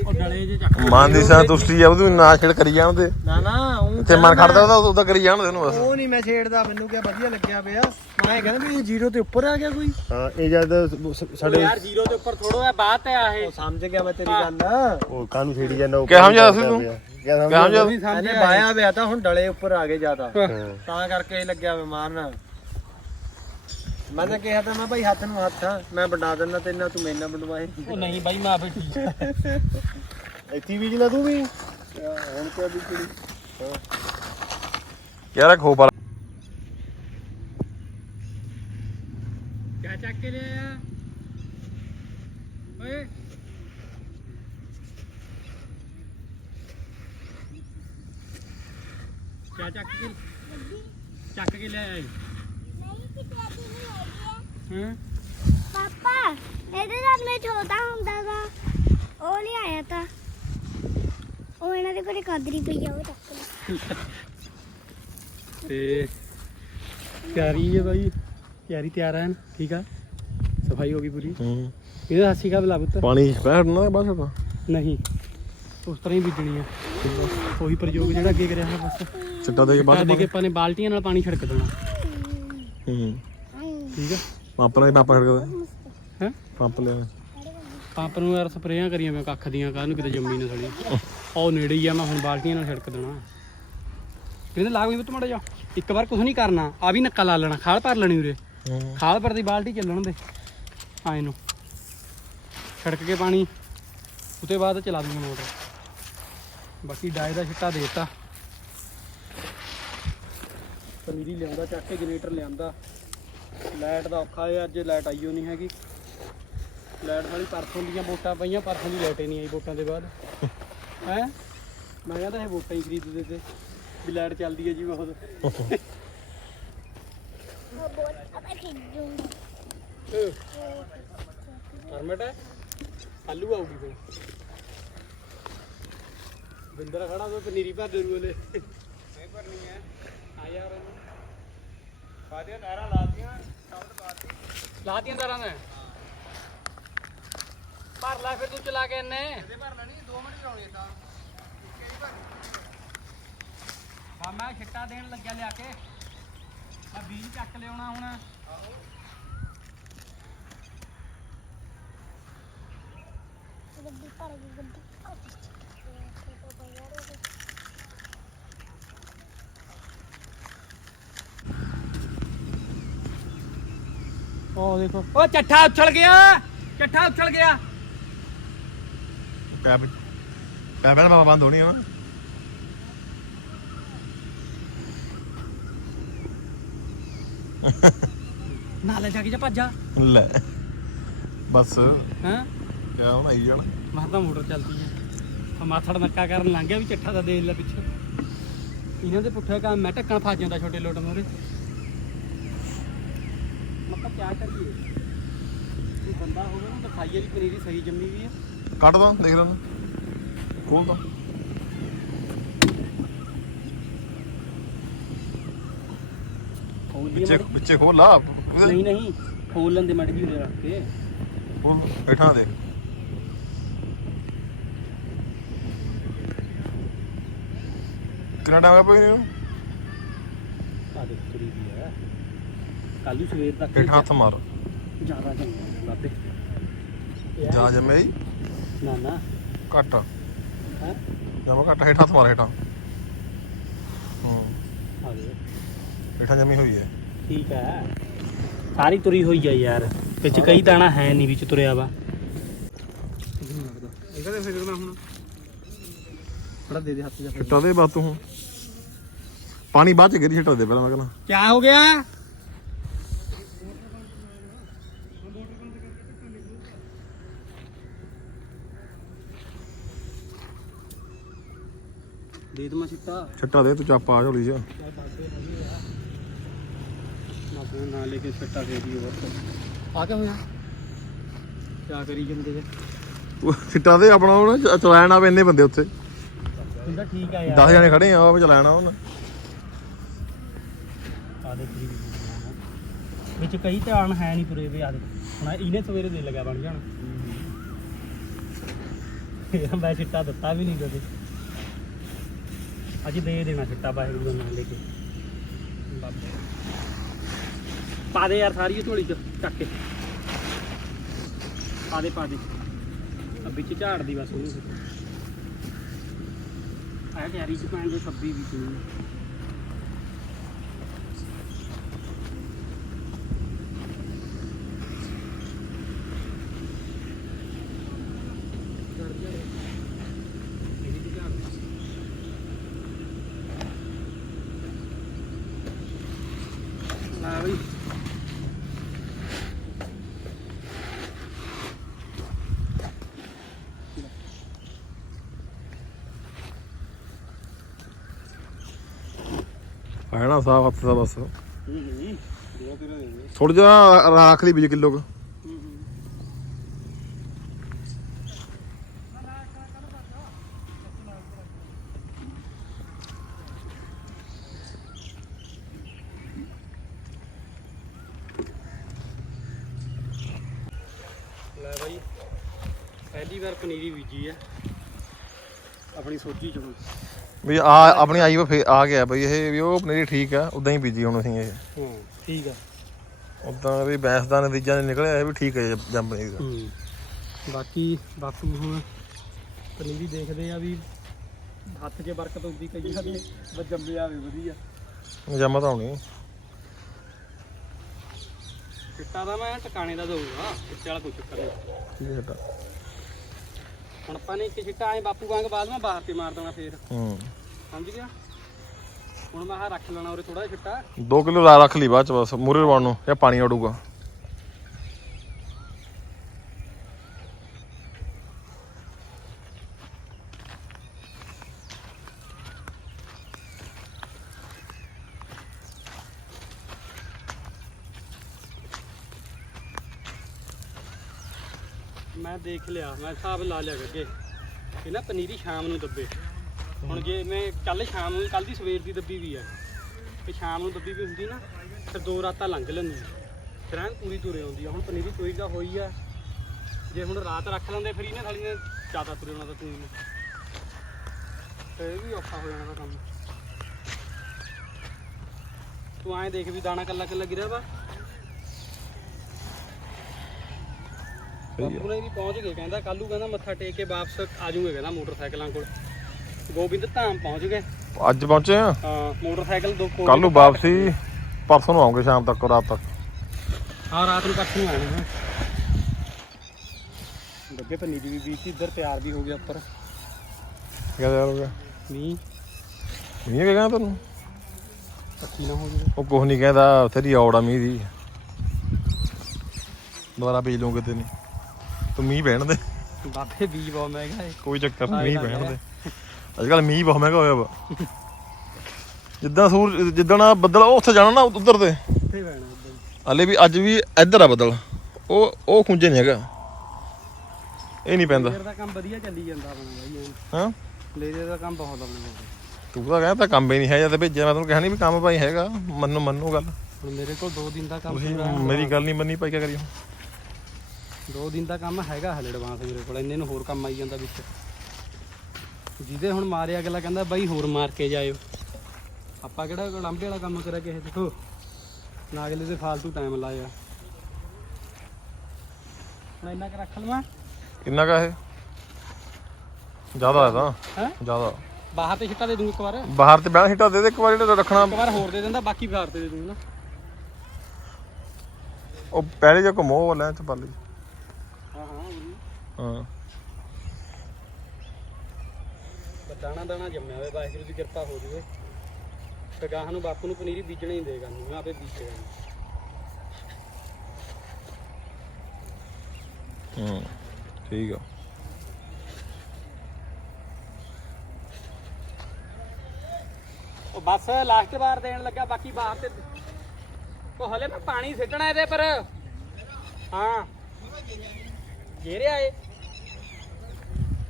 ਉਹ ਡਲੇ ਜੇ ਚੱਕ ਮਨ ਦੀ ਸੰਤੁਸ਼ਟੀ ਆ ਉਹਦੀ ਨਾ ਛੇੜ ਕਰੀ ਜਾਣ ਦੇ ਨਾ ਨਾ। ਉਹ ਤੇ ਮਨ ਖੜਦਾ ਉਹਦਾ ਉਹਦਾ ਕਰੀ ਜਾਣ ਦੇ ਉਹਨੂੰ ਬਸ। ਉਹ ਨਹੀਂ ਮੈਂ ਛੇੜਦਾ ਮੈਨੂੰ ਕਿਹਾ ਵਧੀਆ ਲੱਗਿਆ ਪਿਆ। ਮੈਂ ਕਹਿੰਦਾ ਵੀ ਇਹ ਜ਼ੀਰੋ ਤੇ ਉੱਪਰ ਆ ਗਿਆ ਕੋਈ। ਹਾਂ ਇਹ ਜਦ ਸ- ਸਾਡੇ ਯਾਰ ਜ਼ੀਰੋ ਦੇ ਉੱਪਰ ਥੋੜੋ ਹੈ ਬਾਤ ਹੈ ਆਹ ਉਹ ਸਮਝ ਗਿਆ ਮੈਂ ਤੇਰੀ ਗੱਲ। ਉਹ ਕਾਹਨੂੰ ਛੇੜੀ ਜਾਂਦਾ ਕਿਆ ਸਮਝਿਆ ਸੀ ਤੂੰ? ਕਿਆ ਸਮਝਿਆ? ਇਹਨੇ ਬਾਇਆ ਪਿਆ ਤਾਂ ਹੁਣ ਡਲੇ ਉੱਪਰ ਆ ਗਏ ਜ਼ਿਆਦਾ। ਹਾਂ। ਤਾਂ ਕਰਕੇ ਇਹ ਲੱਗਿਆ ਬਿਮਾਰ ਨਾ ਮੈਂ ਤਾਂ ਕਿਹਾ ਤਾਂ ਮੈਂ ਭਾਈ ਹੱਥ ਨੂੰ ਹੱਥ ਆ ਮੈਂ ਵੰਡਾ ਦਿੰਦਾ ਤੇ ਨਾ ਤੂੰ ਮੇਰੇ ਨਾਲ ਵੰਡਵਾਏ। ਉਹ ਨਹੀਂ ਬਾਈ ਮੈਂ ਆਪੇ ਠੀਕ ਇੱਥੇ ਬੀਜ ਲਾ ਤੂੰ ਵੀ। ਹੁਣ ਕਿਆ ਵੀ ਕੁੜੀ ਯਾਰ ਖੋ ਪਾ ਕਿਆ ਚੱਕ ਕੇ ਲਿਆ ਓਏ। ਕਿਆ ਚੱਕ ਕੇ ਚੱਕ ਕੇ ਲਿਆ ਏ ਹਾਂ। ਪਾਪਾ ਇਹਦੇ ਨਾਲ ਮੈਂ ਛੋਟਾ ਹੁੰਦਾ ਗਾ। ਉਹ ਨਹੀਂ ਆਇਆ ਤਾਂ। ਉਹ ਇਹਨਾਂ ਦੇ ਕੋਲੇ ਕਾਦਰੀ ਪਈ ਆ ਉਹ ਲੈ ਤੇ ਤਿਆਰੀ ਹੈ ਬਾਈ। ਤਿਆਰੀ ਤਿਆਰ ਹੈ ਨਾ ਠੀਕ ਆ? ਸਫ਼ਾਈ ਹੋ ਗਈ ਪੂਰੀ। ਹੂੰ। ਇਹਦਾ ਹਾਸੀ ਕਾ ਬਲਾ ਪੁੱਤ। ਪਾਣੀ ਬੈਠਣਾ ਬਸ ਤਾਂ ਨਹੀਂ। ਉਸ ਤਰ੍ਹਾਂ ਹੀ ਬੀਜਣੀ ਆ। ਉਹੀ ਪ੍ਰਯੋਗ ਜਿਹੜਾ ਅੱਗੇ ਕਰਿਆ ਹੈ ਬਸ। ਚਿੱਟਾ ਦੇ ਕੇ ਬਾਅਦ ਦੇ ਕੇ ਆਪਾਂ ਨੇ ਬਾਲਟੀਆਂ ਨਾਲ ਪਾਣੀ ਛਿੜਕ ਦੇਣਾ। ਹੂੰ। ਠੀਕ ਆ? ਪੰਪ ਨਾਲ ਪੰਪ ਖੜਕਦਾ ਹੈ? ਪੰਪ ਲਿਆ। ਪੰਪ ਨੂੰ ਯਾਰ ਸਪਰੇਆਂ ਕਰੀਆਂ ਮੈਂ ਕੱਖ ਦੀਆਂ ਕਾਹਨੂੰ ਕਿਤੇ ਜੰਮੀ ਨਾ ਸੜੀ। ਉਹ ਨੇੜੇ ਹੀ ਆ ਮੈਂ ਹੁਣ ਬਾਲਟੀਆਂ ਨਾਲ ਛਿੜਕ ਦੇਣਾ। ਕਹਿੰਦੇ ਲਾਗ ਵੀ ਪੁੱਤ ਮੜਾ ਜਾ ਇੱਕ ਵਾਰ ਕੁਝ ਨਹੀਂ ਕਰਨਾ। ਆ ਵੀ ਨੱਕਾ ਲਾ ਲੈਣਾ। ਖਾਲ ਭਰ ਲੈਣੀ ਉਰੇ। ਹੂੰ। ਖਾਲ ਭਰ ਦੀ ਬਾਲਟੀ ਚੱਲਣ ਦੇ। ਆਏ ਨੂੰ ਛਿੜਕ ਕੇ ਪਾਣੀ। ਉਤੇ ਬਾਅਦ ਚਲਾ ਦੂੰਗਾ ਮੋਟਰ। ਬਾਕੀ ਡਾਏ ਦਾ ਛਿੱਟਾ ਦੇ ਦਿੱਤਾ। ਪਨੀਰੀ ਲਿਆਉਂਦਾ ਚੱਕ ਕੇ ਜਨਰੇਟਰ ਲਿਆਂਦਾ ਲਾਈਟ ਦਾ ਔਖਾ ਹੈ ਅੱਜ ਲਾਈਟ ਆਈਓ ਨਹੀਂ ਹੈਗੀ। ਲਾਈਟ ਵਾਲੀ ਪਰਸੋਂ ਦੀਆਂ ਵੋਟਾਂ ਪਈਆਂ ਪਰਸੋਂ ਦੀ ਲਾਈਟ ਹੀ ਨਹੀਂ ਆਈ ਵੋਟਾਂ ਦੇ ਬਾਅਦ। [LAUGHS] ਹੈ? ਮੈਂ ਕਹਿੰਦਾ ਇਹ ਵੋਟਾਂ ਹੀ ਖਰੀਦਦੇ ਤੇ। ਵੀ ਲਾਈਟ ਚੱਲਦੀ ਹੈ ਜੀ ਬਹੁਤ। ਪਰਮਿਟ ਹੈ? ਆਲੂ ਆਊਗੀ ਫਿਰ। ਬਿੰਦਰ ਖੜਾ ਉਹ ਪਨੀਰੀ ਭਰ ਦੇ ਰੂਲੇ ਨਹੀਂ ਭਰਨੀ ਹੈ। ਆ ਯਾਰ ਬਾਦੀਆਂ ਤਾਰਾਂ ਲਾਤੀਆਂ ਲਾਤੀਆਂ ਤਾਰਾਂ ਨੇ? ਭਰ ਲੈ ਫਿਰ ਤੂੰ ਚਲਾ ਕੇ ਇੰਨੇ। ਇਹਦੇ ਭਰ ਲੈਣੀ 2 ਮਿੰਟ ਲਾਉਣੀ ਤਾਂ। ਹਾਂ ਮੈਂ ਛਿੱਟਾ ਦੇਣ ਲੱਗਿਆ ਲਿਆ ਕੇ। ਮੈਂ ਬੀਜ ਚੱਕ ਲਿਆਉਣਾ ਹੁਣ। ਗੱਡੀ ਭਰ ਗਈ ਗੱਡੀ ਉਹ ਦੇਖੋ। ਉਹ ਚੱਠਾ ਉਛਲ ਗਿਆ। ਚੱਠਾ ਉਛਲ ਗਿਆ। ਪੈਪ ਪੈਪ ਨਾਲ ਬੰਦ ਹੋਣੀ ਆ। ਨਾ ਨਾਲੇ ਜਾ ਕੇ ਜਾ ਭੱਜਾ ਲੈ। ਬਸ। ਹਾਂ? ਕਿਆ ਹੁਣ ਆਈ ਜਾਣਾ? ਮੈਂ ਤਾਂ ਮੋਟਰ ਚੱਲਦੀ ਆ। ਮਾਥੜ ਨੱਕਾ ਕਰਨ ਲੰਘ ਗਿਆ ਵੀ ਚੱਠਾ ਦਾ ਦੇਖ ਲੈ ਪਿੱਛੇ। ਇਹਨਾਂ ਦੇ ਪੁੱਠੇ ਕੰਮ ਮੈਂ ਢੱਕਣ ਫਸ ਜਾਂਦਾ ਛੋਟੇ ਲੋਟ ਮੋਰੇ। ਮੱਕਾ ਕਿਆ ਕਰੀਏ? ਕੋਈ ਬੰਦਾ ਹੋਵੇ ਨਾ ਦਿਖਾਈਏ ਵੀ ਪਨੀਰੀ ਸਹੀ ਜੰਮੀ ਵੀ ਹੈ ਕੱਢ ਦੋ ਦੇਖ ਲੈਣਾ ਖੋਲ ਤਾਂ ਖੋਲ ਦੀ ਵਿੱਚੇ ਵਿੱਚੇ ਖੋਲ ਲਾ। ਨਹੀਂ ਨਹੀਂ ਖੋਲ ਲੈਂਦੇ ਮੜ ਜੀ ਉਰੇ ਰੱਖ ਕੇ। ਖੋਲ ਹੇਠਾਂ ਦੇਖ। ਕਿੰਨਾ ਟਾਈਮ ਹੋਇਆ ਪਈ ਨੂੰ? ਆ ਦੇਖ ਤੁਰੀ ਵੀ ਹੈ। ਕੱਲ ਨੂੰ ਸਵੇਰ ਤੱਕ ਹੇਠਾਂ ਹੱਥ ਮਾਰ। ਜ਼ਿਆਦਾ ਚੰਗਾ ਬਾਬੇ। ਜਾ ਜਮੇ ਨਾ ਨਾ। ਘੱਟ। ਹੈ? ਜਮਾ ਘੱਟ ਹੇਠਾਂ ਹੱਥ ਮਾਰ ਹੇਠਾਂ। ਹੂੰ ਆ ਦੇ ਹੇਠਾਂ ਜਮੀ ਹੋਈ ਹੈ। ਠੀਕ ਹੈ। ਸਾਰੀ ਤੁਰੀ ਹੋਈ ਆ ਯਾਰ। ਵਿੱਚ ਕਈ ਦਾਣਾ ਹੈ ਨਹੀਂ ਵਿੱਚ ਤੁਰਿਆ ਵਾ। ਇਹਦਾ ਦੇ ਫਿਰ ਮੈਂ ਹੁਣ? ਥੋੜਾ ਦੇ ਦੇ ਹੱਥ ਜਾ। ਛਿੱਟਾ ਦੇ ਬਾਤ ਤੂੰ ਪਾਣੀ ਬਾਅਦ ਚ ਗੇਰੀ ਛਿੱਟਾ ਦੇ ਪਹਿਲਾਂ ਮੈਂ ਕਹਿੰਦਾ। ਕੀ ਹੋ ਗਿਆ? ਦੇ ਦਮਾ ਚਿੱਟਾ ਛਿੱਟਾ ਦੇ ਤੂੰ ਚਾਪਾ ਆ ਝੋਲੀ ਚ। ਨਾ ਬੋ ਨਾ ਲੈ ਕੇ ਛੱਟਾ ਦੇ ਦਿਓ ਬਸ। ਆ ਕੇ ਹੋਇਆ? ਕੀ ਕਰੀ ਜਾਂਦੇ ਜੇ? ਤੂੰ ਛਿੱਟਾ ਦੇ ਆਪਣਾ ਉਹ ਨਾ ਚਲਾਣ ਆਵੇ ਇੰਨੇ ਬੰਦੇ ਉੱਥੇ। ਕਹਿੰਦਾ ਠੀਕ ਆ 10 ਜਣੇ ਖੜੇ ਆ ਉਹ ਵੀ ਚਲਾਣਾ ਉਹਨੇ ਆ ਦੇ ਫਰੀ ਵਿੱਚ ਕਈ ਧਿਆਨ ਹੈ ਨਹੀਂ ਤੁਰੇ ਵੇ ਆ ਦੇ ਹੁਣ ਇਹਨੇ ਸਵੇਰੇ ਦੇ ਲਗਾ ਬਣ ਜਾਣਾ। ਇਹ ਮੈਂ ਚਿੱਟਾ ਦਿੱਤਾ ਵੀ ਨਹੀਂ ਕਦੇ। ਅੱਜ ਦੇ ਦੇਣਾ ਚਿੱਟਾ ਵਾਹਿਗੁਰੂ ਦਾ ਨਾਮ ਲੈ ਕੇ। ਬਾਬੇ ਪਾ ਦੇ ਯਾਰ ਸਾਰੀ ਇਹ ਝੋਲੀ ਚ, ਚੱਕ ਕੇ। ਪਾ ਦੇ ਪਾ ਦੇ। ਆ ਵਿੱਚ ਝਾੜ ਦੀ ਬਸ ਉਹਨੂੰ। ਆਇਆ ਤਿਆਰੀ ਚ ਪੈਣ ਦੇ 26 ਵੀ ਤੂੰ ਨਾ ਬਈ ਹੈ ਨਾ ਸਾਫ਼ ਹੱਥ ਦਾ ਬਸ। ਥੋੜਾ ਜਿਹਾ ਰੱਖ ਲਈ 20 ਕਿਲੋ ਕੁ। ਲੈ ਬਾਈ, ਪਹਿਲੀ ਵਾਰ ਪਨੀਰੀ ਬੀਜੀ ਆ। ਆਪਣੀ ਸੋਚੀ ਚੋਂ ਵੀ ਆ ਆਪਣੀ ਆਈ ਵਾ ਆ ਗਿਆ ਬਈ ਇਹ ਵੀ ਉਹ ਪਨੀਰੀ ਠੀਕ ਆ ਉਦਾਂ ਹੀ ਬੀਜੀ ਹੁਣ ਅਸੀਂ ਇਹ। ਹਾਂ ਠੀਕ ਆ। ਉਦਾਂ ਵੀ ਬੈਂਸ ਦਾ ਨਤੀਜਾ ਨਿਕਲਿਆ ਇਹ ਵੀ ਠੀਕ ਹੈ ਜੰਮ ਪਨੀਰੀ ਦਾ। ਹੂੰ ਬਾਕੀ ਬਾਪੂ ਹੁਣ ਪਨੀਰੀ ਦੇਖਦੇ ਆ ਵੀ ਹੱਥ 'ਚ ਬਰਕਤ ਹੁੰਦੀ ਕਈ ਜਾਂਦੇ ਬਸ ਜੰਮੇ ਆਵੇ ਵਧੀਆ। ਜੰਮ ਤਾਂ ਹੋਣੀ ਚਿੱਟਾ ਦਾ ਮੈਂ ਟਿਕਾਣੇ ਦਾ ਦਊਗਾ ਚਿੱਟੇ ਵਾਲਾ ਕੋਈ ਚੱਕਰ ਨਹੀਂ। ਠੀਕ ਹੈ ਹੁਣ ਆਪਾਂ ਨੇ ਇੱਕ ਚਿੱਟਾ ਐ ਬਾਪੂ ਵਾਂਗ ਬਾਅਦ ਮੈਂ ਬਾਹਰ ਤੇ ਮਾਰ ਦੇਣਾ ਫੇਰ। ਹੂੰ। ਸਮਝ ਗਿਆ? ਹੁਣ ਮੈਂ ਆਹ ਰੱਖ ਲੈਣਾ ਉਰੇ ਥੋੜਾ ਚਿੱਟਾ 2 ਕਿਲੋ ਲਾ ਰੱਖ ਲਈ ਬਾਅਦ ਚ ਬਸ ਮੂਰੇ ਨੂੰ ਜਾਂ ਪਾਣੀ ਆੜੂਗਾ। ਮੈਂ ਦੇਖ ਲਿਆ, ਮੈਂ ਹਿਸਾਬ ਲਾ ਲਿਆ ਅੱਗੇ ਇਹ ਨਾ ਪਨੀਰੀ ਸ਼ਾਮ ਨੂੰ ਦੱਬੇ। ਹੁਣ ਜੇ ਮੈਂ ਕੱਲ ਸ਼ਾਮ ਨੂੰ ਕੱਲ ਦੀ ਸਵੇਰ ਦੀ ਦੱਬੀ ਵੀ ਆ। ਤੇ ਸ਼ਾਮ ਨੂੰ ਦੱਬੀ ਵੀ ਹੁੰਦੀ ਨਾ, ਫਿਰ ਦੋ ਰਾਤਾਂ ਲੰਘ ਲੈਂਦੀ ਫਿਰ ਐਨ ਪੂਰੀ ਤੁਰੇ ਆਉਂਦੀ ਆ। ਹੁਣ ਪਨੀਰੀ ਤੋਈ ਦਾ ਹੋਈ ਆ। ਜੇ ਹੁਣ ਰਾਤ ਰੱਖ ਲੈਂਦੇ, ਫਿਰ ਇਹਨੇ ਸਾਲੀ ਨੇ ਜ਼ਿਆਦਾ ਤੁਰੇ ਆਉਣਾ ਤਾਂ ਪਨੀਰੀ ਨੇ ਤੇ ਇਹ ਵੀ ਔਖਾ ਹੋ ਜਾਣਾ ਦਾ ਕੰਮ। ਤੂੰ ਐਂ ਦੇਖ ਵੀ ਦਾਣਾ ਕੱਲਾ ਕੱਲਾ ਗਿਰਿਆ ਵਾ। ਬਾਪੂ ਨੇ ਵੀ ਪਹੁੰਚ ਗਏ ਕਹਿੰਦਾ ਕੱਲੂ ਕਹਿੰਦਾ ਮੱਥਾ ਟੇਕ ਕੇ ਵਾਪਸ ਆ ਜਾਊਗੇ ਕਹਿੰਦਾ ਮੋਟਰਸਾਈਕਲਾਂ ਕੋਲ। ਗੋਬਿੰਦ ਧਾਮ ਪਹੁੰਚ ਗਏ। ਅੱਜ ਪਹੁੰਚੇ ਆ? ਹਾਂ ਮੋਟਰਸਾਈਕਲ ਦੋ ਕੋਲ ਕੱਲ ਨੂੰ ਵਾਪਸੀ ਪਰਸੋਂ ਨੂੰ ਆਉਂਗੇ ਸ਼ਾਮ ਤੱਕ ਰਾਤ ਤੱਕ। ਹਾਂ ਰਾਤ ਨੂੰ ਕੱਖ ਨੂੰ ਆਣਾ ਹੈ ਗੱਗੇ ਪਨੀਰੀ ਵੀ ਬੀਜ ਸੀ ਇੱਧਰ ਤਿਆਰ ਵੀ ਹੋ ਗਿਆ ਉੱਪਰ। ਕਿਆ ਯਾਰ ਹੋ ਗਿਆ? ਮੀਂਹ। ਮੀਂਹ ਕਿਹਾ ਤੈਨੂੰ ਪੱਕੀ ਨਾ ਹੋ ਜਾਵੇ। ਉਹ ਕੁਝ ਨਹੀਂ ਕਹਿੰਦਾ ਤੇਰੀ ਔੜਾ ਮੀਂਹ ਦੀ। ਦੁਬਾਰਾ ਬੀਜ ਲੂੰਗੇ ਤੇ ਨਹੀਂ ਤੂੰ ਮੀਂਹ ਪੈਣ ਦੇ। ਬਾਬੇ ਬੀਜ ਬਹੁਤ ਮਹਿੰਗਾ ਹੈ। ਕੋਈ ਚੱਕਰ ਨਹੀਂ ਮੀਂਹ ਰਿਹਾ। ਦੇ। ਅੱਜ ਕੱਲ ਮੀਂਹ ਬਹੁਤ ਮਹਿੰਗਾ ਹੋਇਆ ਵਾ। ਜਿੱਦਾਂ ਸੂਰ ਜਿੱਦਣ ਆਹ ਬੱਦਲ ਉਹ ਉੱਥੇ ਜਾਣਾ ਨਾ ਉਧਰ ਤੇ। ਕਿੱਥੇ ਪੈਣਾ ਇੱਧਰ ਹਲੇ ਵੀ ਅੱਜ ਵੀ ਇੱਧਰ ਆ ਬੱਦਲ। ਉਹ ਉਹ ਖੁੰਝੇ ਨਹੀਂ ਹੈਗਾ। ਇਹ ਨਹੀਂ ਪੈਂਦਾ। ਲੇਜ਼ਰ ਦਾ ਕੰਮ ਵਧੀਆ ਚੱਲੀ ਜਾਂਦਾ ਆਪਣਾ ਬਾਈ ਐਨ। ਹਾਂ? ਲੇਜ਼ਰ ਦਾ ਕੰਮ ਬਹੁਤ ਆਪਣੇ ਕੋਲ। ਤੂੰ ਤਾਂ ਕਹਿੰਦਾ ਕੰਮ ਹੀ ਨਹੀਂ ਹੈ ਜਦ ਭੇਜਿਆ ਮੈਂ ਤੈਨੂੰ ਕਿਹਾ ਨਹੀਂ ਵੀ ਕੰਮ ਭਾਈ ਹੈਗਾ। ਮੰਨੋ ਮੰਨੋ ਗੱਲ। ਹੁਣ ਮੇਰੇ ਕੋਲ 2 ਦਿਨ ਦਾ ਕੰਮ ਤੁਸੀਂ ਪੂਰਾ। ਮੇਰੀ ਗੱਲ ਨਹੀਂ ਮੰਨੀ ਭਾਈ ਕੀ ਕਰੀਏ ਦੋ ਦਿਨ ਦਾ ਕੰਮ ਹੈਗਾ ਹਲੇ ਐਡਵਾਂਸ ਮੇਰੇ ਕੋਲ ਇੰਨੇ ਨੂੰ ਹੋਰ ਕੰਮ ਆਈ ਜਾਂਦਾ ਵਿੱਚ। ਜਿਹਦੇ ਹੁਣ ਮਾਰਿਆ ਅਗਲਾ ਕਹਿੰਦਾ ਬਾਈ ਹੋਰ ਮਾਰ ਕੇ ਜਾਇਓ। ਆਪਾਂ ਕਿਹੜਾ ਲਾਂਬੇ ਵਾਲਾ ਕੰਮ ਕਰਿਆ ਕਿਸੇ ਹੋ ਨਾ ਅਗਲੇ ਤੇ ਫਾਲਤੂ ਟਾਈਮ ਲਾਇਆ। ਹੁਣ ਇੰਨਾ ਕੁ ਰੱਖ ਲਵਾਂ? ਕਿੰਨਾ ਕਾ ਇਹ? ਜ਼ਿਆਦਾ ਹੈ ਤਾਂ। ਹੈ? ਜ਼ਿਆਦਾ। ਬਾਹਰ ਤੇ ਛਿੱਟਾ ਦੇ ਦੂੰ ਇੱਕ ਵਾਰ। ਇੱਕ ਬਾਹਰ ਤੇ ਬੈਠ ਹਿੱਟਾ ਦੇ ਦੇ ਇੱਕ ਵਾਰ ਜਿਹੜਾ ਰੱਖਣਾ। ਵਾਰ ਹੋਰ ਦੇ ਦਿੰਦਾ ਬਾਕੀ ਬਾਹਰ ਤੇ ਦੇ ਦੂੰ ਨਾ। ਉਹ ਪਹਿਲੇ ਜੋ ਘਮੋ ਵਾਲਾ ਚ ਪਾ ਲਈ। ਹਾਂ। ਦਾਣਾ ਦਾਣਾ ਜੰਮਿਆ ਹੋਵੇ ਵਾਹਿਗੁਰੂ ਦੀ ਕਿਰਪਾ ਹੋ ਜੂਵੇ। ਤੇ ਗਾਹਾਂ ਨੂੰ ਬਾਪੂ ਨੂੰ ਪਨੀਰੀ ਬੀਜਣਾ ਹੀ ਦੇਗਾ ਮੈਂ ਆਪੇ ਬੀਜੇਗਾ ਹੂੰ ਠੀਕ ਆ। ਉਹ ਬਸ ਲਾਸਟ ਵਾਰ ਦੇਣ ਲੱਗਾ ਬਾਕੀ ਬਾਹਰ ਤੇ ਉਹ ਹਲੇ ਮੈਂ ਪਾਣੀ ਸਿੱਟਣਾ ਇਹਦੇ ਪਰ। ਹਾਂ। ਘੇਰਿਆ ਏ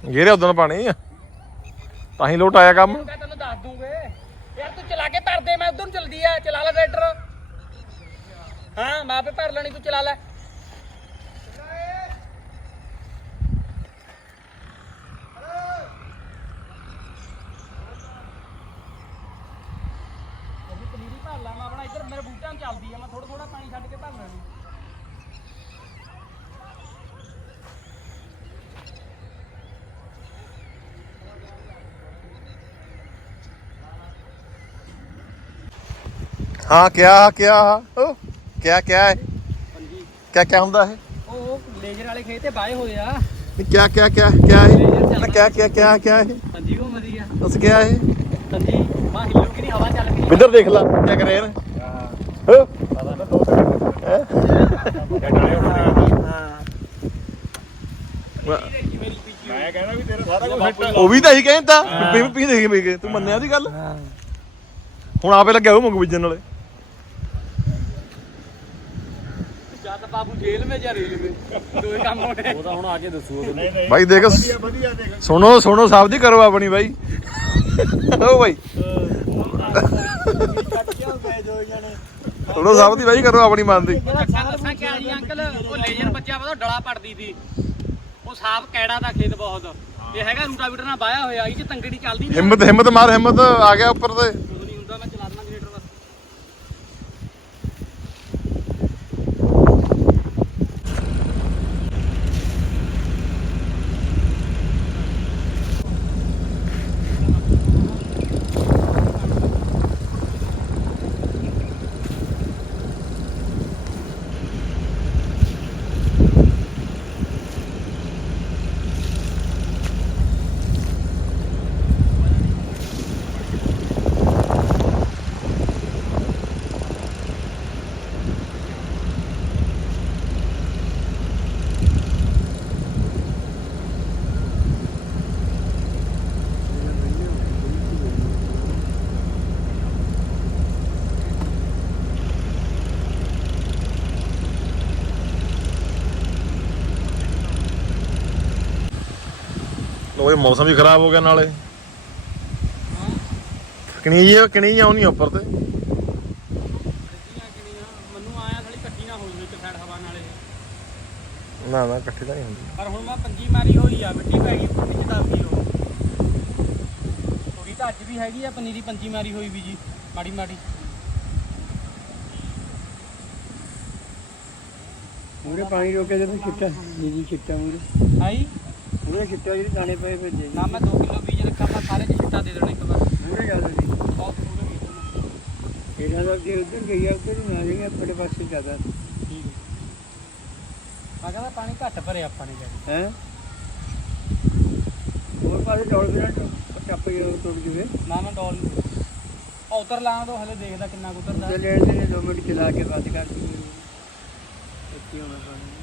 ਗੇਰੇ ਉਦੋਂ ਪਾਣੀ ਤਾਂ ਹੀ ਲੋਟ ਆਇਆ ਕੰਮ। ਮੈਂ ਤੈਨੂੰ ਦੱਸ ਦੂੰਗੇ। ਯਾਰ ਤੂੰ ਚਲਾ ਕੇ ਭਰ ਦੇ, ਮੈਂ ਉਧਰ ਨੂੰ ਚਲਦੀ ਆ, ਚਲਾ ਲੈ ਟਰੈਕਟਰ ਹਾਂ, ਮੈਂ ਆਪੇ ਭਰ ਲੈਣੀ, ਤੂੰ ਚਲਾ ਲੈ ਪਨੀਰੀ ਭਰ ਲਾ ਮੈਂ ਆਪਣਾ ਇੱਧਰ ਮੇਰੇ ਬੂਟਿਆਂ ਨੂੰ ਚੱਲਦੀ ਆ ਮੈਂ ਥੋੜਾ ਥੋੜਾ ਪਾਣੀ ਛੱਡ ਕੇ ਭਰ ਲੈਣੀ ਹਾਂ ਕਿਆ ਕਿਆ ਉਹ ਕਿਆ ਕਿਆ ਹੈ? ਕਿਆ ਕਿਆ ਹੁੰਦਾ ਹੈ ਉਹ ਲੇਜਰ ਵਾਲੇ ਖੇਤ ਤੇ ਬਾਏ ਹੋਏ ਆ। ਕਿਆ ਕਿਆ ਕਿਆ ਕਿਆ ਹੈ? ਨਾ ਕਿਆ ਕਿਆ ਕਿਆ ਕਿਆ ਹੈ? ਹਾਂਜੀ ਉਹ ਵਧੀਆ। ਉਸ ਕਿਆ ਹੈ? ਹਾਂਜੀ ਮਾ ਹਿੱਲੂਗੀ ਨਹੀਂ ਹਵਾ ਚੱਲ ਪਈ ਬਿੰਦਰ ਦੇਖ ਲਾ ਕਿਆ ਕਰ ਰਹੇ ਨੇ? ਹਾਂ? ਮੈਂ ਕਹਿੰਦਾ ਵੀ ਤੇਰਾ ਸਾਰਾ ਕੁਝ ਫਿੱਟ ਉਹ ਵੀ ਤਾਂ ਹੀ ਕਹਿੰਦਾ ਪੀ ਪੀ ਦੇਖ ਵੀ ਤੂੰ ਮੰਨਿਆ ਦੀ ਗੱਲ? ਹੁਣ ਆਪੇ ਲੱਗਿਆ ਉਹ ਮੰਗ ਬੀਜਣ ਵਾਲੇ। ਜਦ ਬਾਬੂ ਜੇਲ੍ਹ ਮੇ ਜਾਂ ਰੇਲ ਮੇ ਦੋਏ ਕੰਮ ਹੋਣੇ। ਉਹ ਤਾਂ ਹੁਣ ਆ ਕੇ ਦੱਸੂ ਨਹੀਂ ਨਹੀਂ। ਭਾਈ ਦੇਖ ਵਧੀਆ ਵਧੀਆ ਦੇਖ। ਸੁਣੋ ਸੁਣੋ ਸਭ ਦੀ ਕਰੋ ਆਪਣੀ ਬਾਈ। ਓ ਬਾਈ। ਸੁਣੋ ਸਭ ਦੀ ਬਾਈ ਕਰੋ ਆਪਣੀ ਮਨ ਦੀ। ਅੱਛਾ ਦੱਸਾਂ ਕਿਆ ਜੀ ਅੰਕਲ। ਉਹ ਲੇਜਰ ਬੱਚਾ ਪਤਾ ਡਲਾ ਪੜਦੀ ਸੀ। ਉਹ ਸਾਫ਼ ਕੈੜਾ ਦਾ ਖੇਤ ਬਹੁਤ। ਇਹ ਹੈਗਾ ਰੂਟਾਵੀਟਰ ਨਾਲ ਬਾਇਆ ਹੋਇਆ ਇਹ ਚ ਤੰਗੜੀ ਚੱਲਦੀ ਨਹੀਂ ਹਿੰਮਤ ਹਿੰਮਤ ਮਾਰ ਹਿੰਮਤ ਆ ਗਿਆ ਉੱਪਰ ਤੇ ਕੁਝ ਨਹੀਂ ਹੁੰਦਾ ਮੈਂ ਚਲਾ ਦੇਣਾ ਜਨਰੇਟਰ ਬਸ ਉਹ ਮੌਸਮ ਵੀ ਖਰਾਬ ਹੋ ਗਿਆ ਨਾਲੇ। ਕਣੀ ਕਣੀ ਆਉਣੀ ਉੱਪਰ ਤੇ। ਮੈਨੂੰ ਆਇਆ ਥੋੜੀ ਕੱਟੀ ਨਾ ਨਾ ਨਾ ਇਕੱਠੀ ਤਾਂ ਨਹੀਂ ਹੁੰਦੀ। ਪਰ ਹੁਣ ਮੈਂ ਪੰਜੀ ਮਾਰੀ ਹੋਈ ਆ ਮਿੱਟੀ ਪੈ ਗਈ ਪੰਜੀ ਚ ਦੱਸਦੀ ਹੋ ਥੋੜੀ ਤਾਂ ਅੱਜ ਵੀ ਹੈਗੀ ਆ ਪਨੀਰੀ ਪੰਜੀ ਮਾਰੀ ਹੋਈ ਵੀ ਜੀ ਮਾੜੀ ਮਾੜੀ। ਮੂਰੇ ਪਾਣੀ ਰੋਕੇ ਜਦੋਂ ਛਿੱਟਾ ਨੀਲੀ ਛਿੱਟਾ ਮੂਰੇ ਆਈ? ਮੂਰੇ ਛਿੱਟਾ ਜਿਹੜੇ ਦਾਣੇ ਪਏ ਭੇਜੇ ਨਾ ਮੈਂ 2 ਕਿਲੋ ਬੀਜ ਰੱਖਾ ਮੈਂ ਸਾਰੇ ਚ ਛਿੱਟਾ ਦੇ ਦੇਣਾ ਇੱਕ ਵਾਰ। ਮੂਰੇ ਗੱਲ ਸੀ ਬਹੁਤ ਪੂਰੇ ਬੀਜ ਇਹਨਾਂ ਦਾ ਜੇ ਉਧਰ ਗਈ ਆ ਉਧਰ ਹੀ ਨਾ ਜਾਈਏ ਆਪਣੇ ਪਾਸੇ ਜ਼ਿਆਦਾ। ਠੀਕ ਆ ਕਹਿੰਦਾ ਪਾਣੀ ਘੱਟ ਭਰਿਆ ਆਪਾਂ ਨੇ ਜਾ ਹੈ? ਹੋਰ ਪਾਸੇ ਡੋਲ ਬਿਨਾ ਟੱਪ ਗਿਆ ਟੁੱਟ ਜੂਵੇ। ਨਾ ਮੈਂ ਡੋਲ ਨੂੰ। ਆ ਉਤਰ ਲਾਂ ਦੋ ਹਲੇ ਦੇਖਦਾ ਕਿੰਨਾ ਕੁ ਉਤਰਦਾ ਤੇ ਲੈਣ ਦੇ 2 ਮਿੰਟ ਚਲਾ ਕੇ ਬੰਦ ਕਰ ਦੂੰਗੇ। ਇੱਥੇ ਹੋਣਾ ਪਾਣੀ।